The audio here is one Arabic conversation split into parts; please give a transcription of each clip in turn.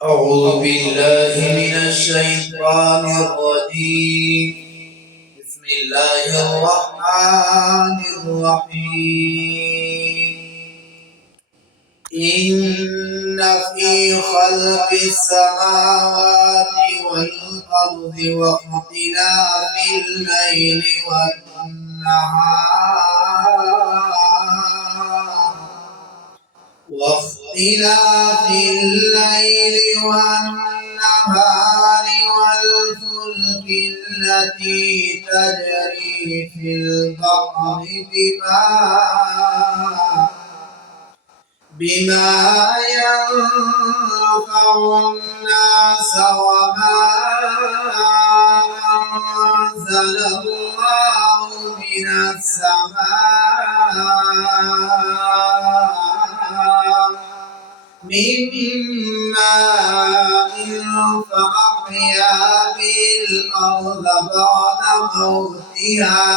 أعوذ بالله من الشيطان الرجيم. بسم الله الرحمن الرحيم. إن في خلق السماوات والأرض واختلاف الليل والنهار والفلك التي تجري في البحر بما ينفع الناس وما أنزل الله من السماء من ماء فأحيا به الأرض بعد موتها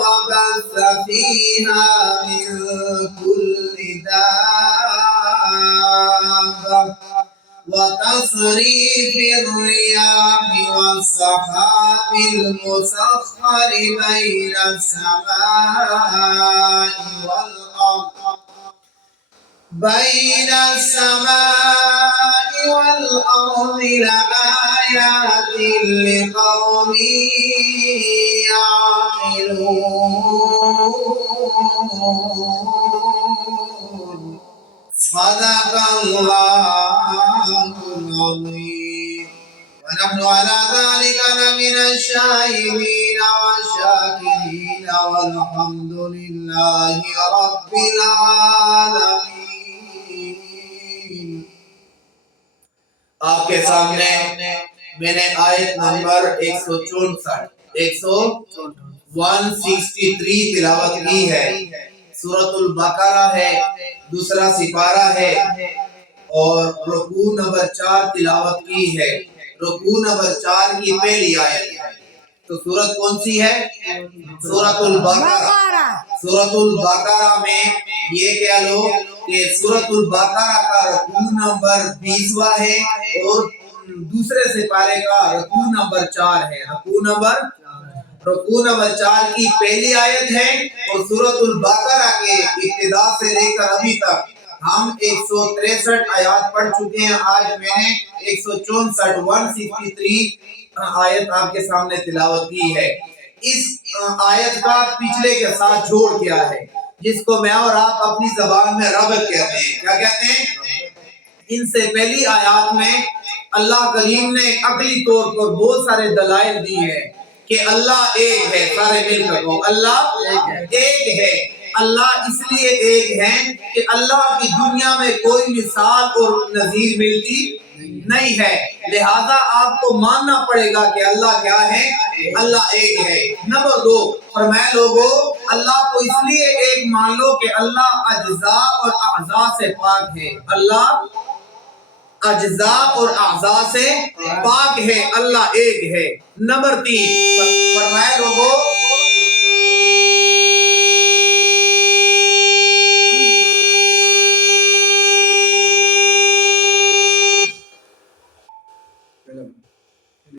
وبث فيها من كل دابة وتصريف الرياح والسحاب المسخر بين السماء والأرض لآيات لقوم يعقلون. صدق الله العظيم. ونحن على ذلك لمن الشاهدين والشاكرين والحمد لله رب العالمين. आपके सामने मैंने आयत नंबर 163 तिलावत की है। सूरतुल बकरा है, दूसरा सिपारा है और रुकू नंबर 4 तिलावत की है। रुकू नंबर 4 की पहली आयत है। तो सूरत कौन सी है? सूरतुल बकरा। सूरतुल बकरा में ये कह लो कि सूरतुल बकरा का रुकू नंबर 20वां है और दूसरे सिपारे का रुकू नंबर 4 है। रुकू नंबर 4 की पहली आयत है और सूरतुल बकरा के इब्तिदा से लेकर अभी तक हम 163 आयत पढ़ चुके हैं। आज मैंने 163 आयत आपके सामने तिलावत की है। इस आयत का पिछले के साथ जोड़ किया है, जिसको मैं और आप अपनी जबान में रबत कहते हैं। क्या कहते हैं? इनसे पहली आयत में अल्लाह करीम ने अकली तौर पर बहुत सारे दलाइल दी है कि अल्लाह एक है। सारे मिलकर कहो, अल्लाह एक है। अल्लाह इसलिए एक है कि अल्लाह की दुनिया में कोई मिसाल और नजीर मिलती नहीं है, लिहाजा आपको मानना पड़ेगा कि अल्लाह क्या है? अल्लाह एक है। नंबर 2, फरमाया लोगों, अल्लाह को इसलिए एक मान लो कि अल्लाह अज्जा और अज़ा से पाक है। अल्लाह अज्जा और अज़ा से पाक है, अल्लाह एक है। नंबर 3, फरमाया लोगों,